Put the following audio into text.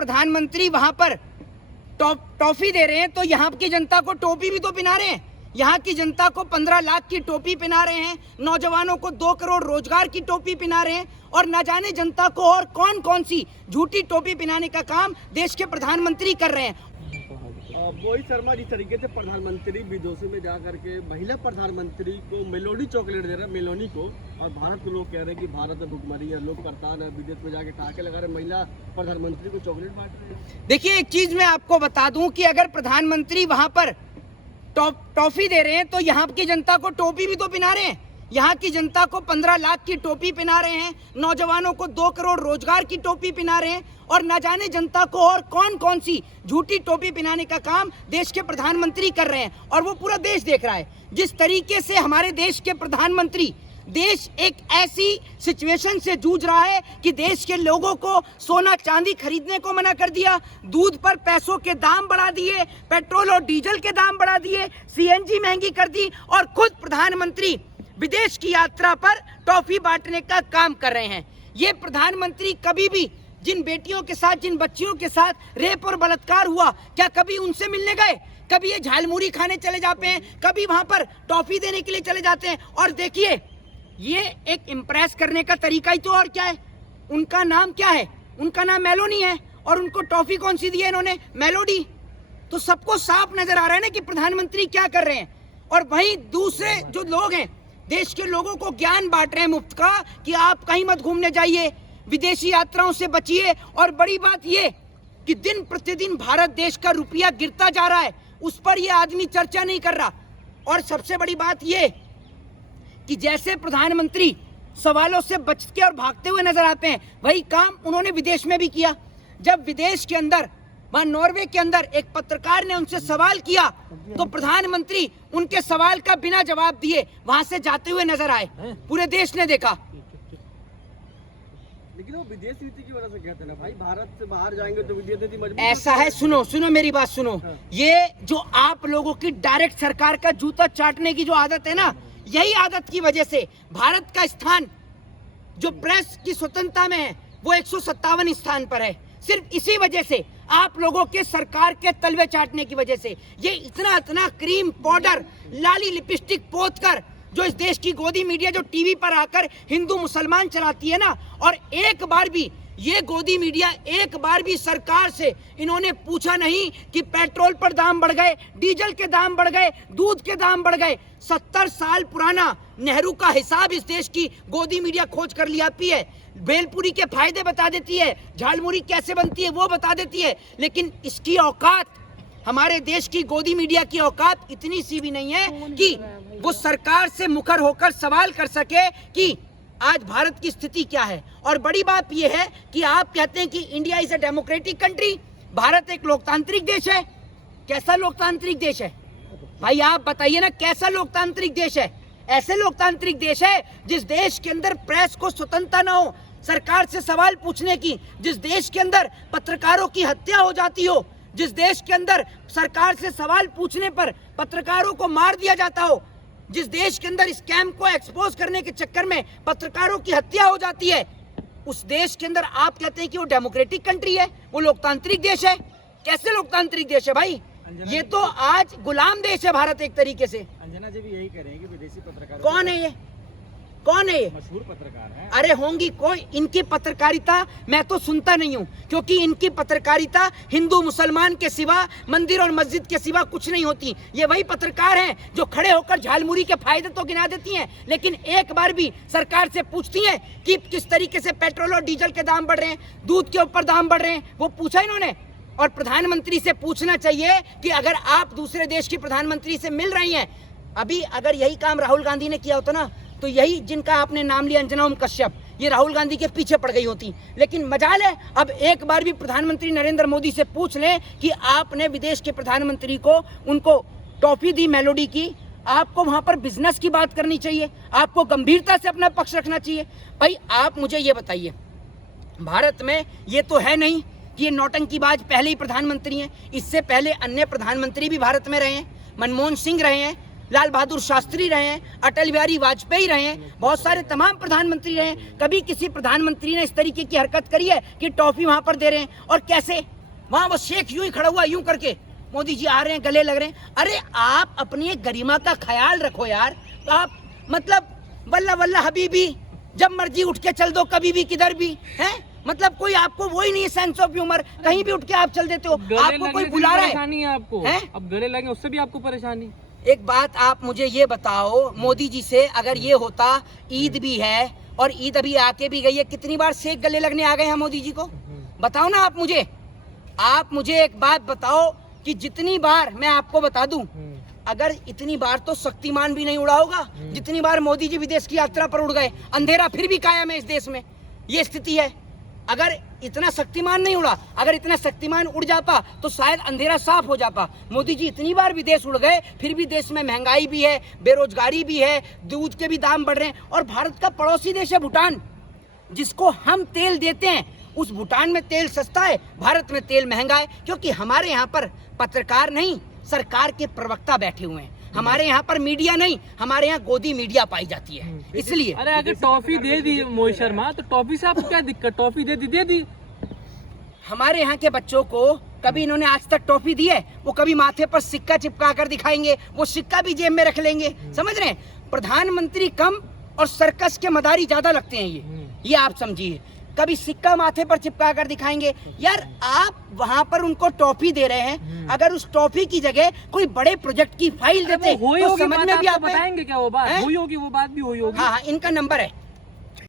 प्रधानमंत्री वहां पर टॉफी दे रहे हैं तो यहाँ की जनता को टोपी भी तो पहना रहे हैं। यहाँ की जनता को 15 लाख की टोपी पहना रहे हैं, नौजवानों को 2 करोड़ रोजगार की टोपी पहना रहे हैं, और न जाने जनता को और कौन कौन सी झूठी टोपी पहनाने का काम देश के प्रधानमंत्री कर रहे हैं। मोहित शर्मा जिस तरीके से प्रधानमंत्री विदेशों में जा करके महिला प्रधानमंत्री को मेलोडी चॉकलेट दे रहे हैं, मेलोनी को, और भारत के लोग कह रहे हैं कि भारत में भुखमरी है, लोग करतान है, विदेश में जाके टाके लगा रहे, महिला प्रधानमंत्री को चॉकलेट बांट रहे हैं। देखिए, एक चीज मैं आपको बता दूं कि अगर प्रधानमंत्री वहां पर टॉफी दे रहे हैं तो यहाँ की जनता को टोपी भी तो पहना रहे हैं। यहाँ की जनता को 15 लाख की टोपी पहना रहे हैं, नौजवानों को 2 करोड़ रोजगार की टोपी पहना रहे हैं, और न जाने जनता को और कौन कौन सी झूठी टोपी पहनाने का काम देश के प्रधानमंत्री कर रहे हैं, और वो पूरा देश देख रहा है। जिस तरीके से हमारे देश के प्रधानमंत्री, देश एक ऐसी सिचुएशन से जूझ रहा है कि देश के लोगों को सोना चांदी खरीदने को मना कर दिया, दूध पर पैसों के दाम बढ़ा दिए, पेट्रोल और डीजल के दाम बढ़ा दिए, सीएनजी महंगी कर दी, और खुद प्रधानमंत्री विदेश की यात्रा पर टॉफी बांटने का काम कर रहे हैं। ये प्रधानमंत्री कभी भी जिन बेटियों के साथ, जिन बच्चियों के साथ रेप और बलात्कार हुआ, क्या कभी उनसे मिलने गए? कभी ये झालमुरी खाने चले जाते हैं, कभी वहां पर टॉफी देने के लिए चले जाते हैं। और देखिए, ये एक इम्प्रेस करने का तरीका ही तो और क्या है। उनका नाम क्या है? उनका नाम मेलोनी है, और उनको टॉफी कौन सी दी है इन्होंने? मेलोडी। तो सबको साफ नजर आ रहा है ना कि प्रधानमंत्री क्या कर रहे हैं। और वहीं दूसरे जो लोग हैं, देश के लोगों को ज्ञान बांट रहे हैं मुफ्त का कि आप कहीं मत घूमने जाइए, विदेशी यात्राओं से बचिए। और बड़ी बात ये कि दिन प्रतिदिन भारत देश का रुपया गिरता जा रहा है, उस पर ये आदमी चर्चा नहीं कर रहा। और सबसे बड़ी बात ये कि जैसे प्रधानमंत्री सवालों से बचते और भागते हुए नजर आते हैं, वही काम उन्होंने विदेश में भी किया। जब विदेश के अंदर, वहां नॉर्वे के अंदर, एक पत्रकार ने उनसे सवाल किया तो प्रधानमंत्री उनके सवाल का बिना जवाब दिए वहां से जाते हुए नजर आए। पूरे देश ने देखा। लेकिन वो विदेश नीति की वजह से कहते हैं ना भाई, भारत से बाहर जाएंगे तो विदेश नीति मजबूत। ऐसा है, सुनो मेरी बात सुनो। ये जो आप लोगों की डायरेक्ट सरकार का जूता चाटने की जो आदत है ना, यही आदत की वजह से भारत का स्थान जो प्रेस की स्वतंत्रता में है वो 157 स्थान पर है। सिर्फ इसी वजह से, आप लोगों के सरकार के तलवे चाटने की वजह से, ये इतना क्रीम पाउडर, लाली लिपस्टिक पोत कर जो इस देश की गोदी मीडिया जो टीवी पर आकर हिंदू मुसलमान चलाती है ना, और एक बार भी ये गोदी मीडिया, एक बार भी सरकार से इन्होंने पूछा नहीं कि पेट्रोल पर दाम बढ़ गए, डीजल के दाम बढ़ गए, दूध के दाम बढ़ गए। 70 साल पुराना नेहरू का हिसाब इस देश की गोदी मीडिया खोज कर ले आती है। भेलपुरी के फायदे बता देती है, झालमुरी कैसे बनती है वो बता देती है, लेकिन इसकी औकात, हमारे देश की गोदी मीडिया की औकात इतनी सी भी नहीं है कि वो सरकार से मुखर होकर सवाल कर सके कि आज भारत की स्थिति क्या है। और बड़ी बात यह है कि आप कहते हैं कि India is a democratic country, Bharat एक लोकतांत्रिक देश है। कैसा लोकतांत्रिक देश है भाई? आप बताइए ना, कैसा लोकतांत्रिक देश है? ऐसे लोकतांत्रिक देश है जिस देश के अंदर प्रेस को स्वतंत्रता ना हो सरकार से सवाल पूछने की, जिस देश के अंदर पत्रकारों की हत्या हो जाती हो, जिस देश के अंदर सरकार से सवाल पूछने पर पत्रकारों को मार दिया जाता हो, जिस देश के अंदर स्कैम को एक्सपोज करने के चक्कर में पत्रकारों की हत्या हो जाती है, उस देश के अंदर आप कहते हैं कि वो डेमोक्रेटिक कंट्री है, वो लोकतांत्रिक देश है? कैसे लोकतांत्रिक देश है भाई? ये तो आज गुलाम देश है भारत एक तरीके से। अंजना जी भी यही कह रहे हैं कि विदेशी पत्रकार। कौन है ये? कौन है ये? मशहूर पत्रकार है। अरे होंगी कोई, इनकी पत्रकारिता मैं तो सुनता नहीं हूँ, क्योंकि इनकी पत्रकारिता हिंदू मुसलमान के सिवा, मंदिर और मस्जिद के सिवा कुछ नहीं होती। ये वही पत्रकार हैं जो खड़े होकर झालमुरी के फायदे तो गिना देती हैं, लेकिन एक बार भी सरकार से पूछती हैं कि किस तरीके से पेट्रोल और डीजल के दाम बढ़ रहे हैं, दूध के ऊपर दाम बढ़ रहे हैं, वो पूछा इन्होंने? और प्रधानमंत्री से पूछना चाहिए कि अगर आप दूसरे देश की प्रधानमंत्री से मिल रही हैं, अभी अगर यही काम राहुल गांधी ने किया होता ना, तो यही जिनका आपने नाम लिया अंजना ओम कश्यप, ये राहुल गांधी के पीछे पड़ गई होती। लेकिन मजाल है, अब एक बार भी प्रधानमंत्री नरेंद्र मोदी से पूछ लें कि आपने विदेश के प्रधानमंत्री को, उनको टॉफी दी मेलोडी की, आपको वहां पर बिजनेस की बात करनी चाहिए, आपको गंभीरता से अपना पक्ष रखना चाहिए। भाई आप मुझे ये बताइए, भारत में ये तो है नहीं कि ये नौटंकीबाज पहले ही प्रधानमंत्री हैं, इससे पहले अन्य प्रधानमंत्री भी भारत में रहे हैं, मनमोहन सिंह रहे हैं, लाल बहादुर शास्त्री रहे हैं, अटल बिहारी वाजपेयी रहे हैं, बहुत सारे तमाम प्रधानमंत्री रहे हैं। कभी किसी प्रधानमंत्री ने इस तरीके की हरकत करी है कि टॉफी वहां पर दे रहे हैं? और कैसे वहां वो शेख यूं ही खड़ा हुआ यूं करके, मोदी जी आ रहे हैं, गले लग रहे हैं। अरे आप अपनी एक गरिमा का ख्याल रखो यार। तो आप मतलब वल्ला वल्ला हबीबी, जब मर्जी उठ के चल दो, कभी भी किधर भी है। मतलब कोई आपको वो ही नहीं है सेंस ऑफ ह्यूमर, कहीं भी उठ के आप चल देते हो। आपको कोई बुला रहा परेशानी है आपको है? अब गले लगे उससे भी आपको परेशानी। एक बात आप मुझे ये बताओ, मोदी जी से अगर ये होता, ईद भी है और ईद अभी आके भी गई है, कितनी बार शेख गले लगने आ गए हैं मोदी जी को? बताओ ना आप मुझे एक बात बताओ कि जितनी बार, मैं आपको बता दूं, अगर इतनी बार तो शक्तिमान भी नहीं उड़ा होगा जितनी बार मोदी जी विदेश की यात्रा पर उड़ गए। अंधेरा फिर भी कायम है इस देश में, ये स्थिति है। अगर इतना शक्तिमान नहीं उड़ा, अगर इतना शक्तिमान उड़ जाता तो शायद अंधेरा साफ हो जाता। मोदी जी इतनी बार विदेश उड़ गए, फिर भी देश में महंगाई भी है, बेरोजगारी भी है, दूध के भी दाम बढ़ रहे हैं। और भारत का पड़ोसी देश है भूटान, जिसको हम तेल देते हैं, उस भूटान में तेल सस्ता है, भारत में तेल महंगा है। क्योंकि हमारे यहाँ पर पत्रकार नहीं, सरकार के प्रवक्ता बैठे हुए हैं। हमारे यहाँ पर मीडिया नहीं, हमारे यहाँ गोदी मीडिया पाई जाती है, इसलिए। अरे अगर टॉफी दे दी मोहित शर्मा तो टॉफी से आपको क्या दिक्कत? टॉफी दे दी। हमारे यहाँ के बच्चों को कभी इन्होंने आज तक टॉफी दी है? वो कभी माथे पर सिक्का चिपका कर दिखाएंगे, वो सिक्का भी जेब में रख लेंगे। समझ रहे हैं? प्रधानमंत्री कम और सर्कस के मदारी ज्यादा लगते हैं ये आप समझिए। कभी सिक्का माथे पर चिपका कर दिखाएंगे। यार आप वहाँ पर उनको टॉफी दे रहे हैं, अगर उस टॉफी की जगह कोई बड़े प्रोजेक्ट की फाइल देते तो समझ में भी आप बताएंगे क्या वो बात हुई होगी? वो बात भी हुई होगी। हाँ, इनका नंबर है,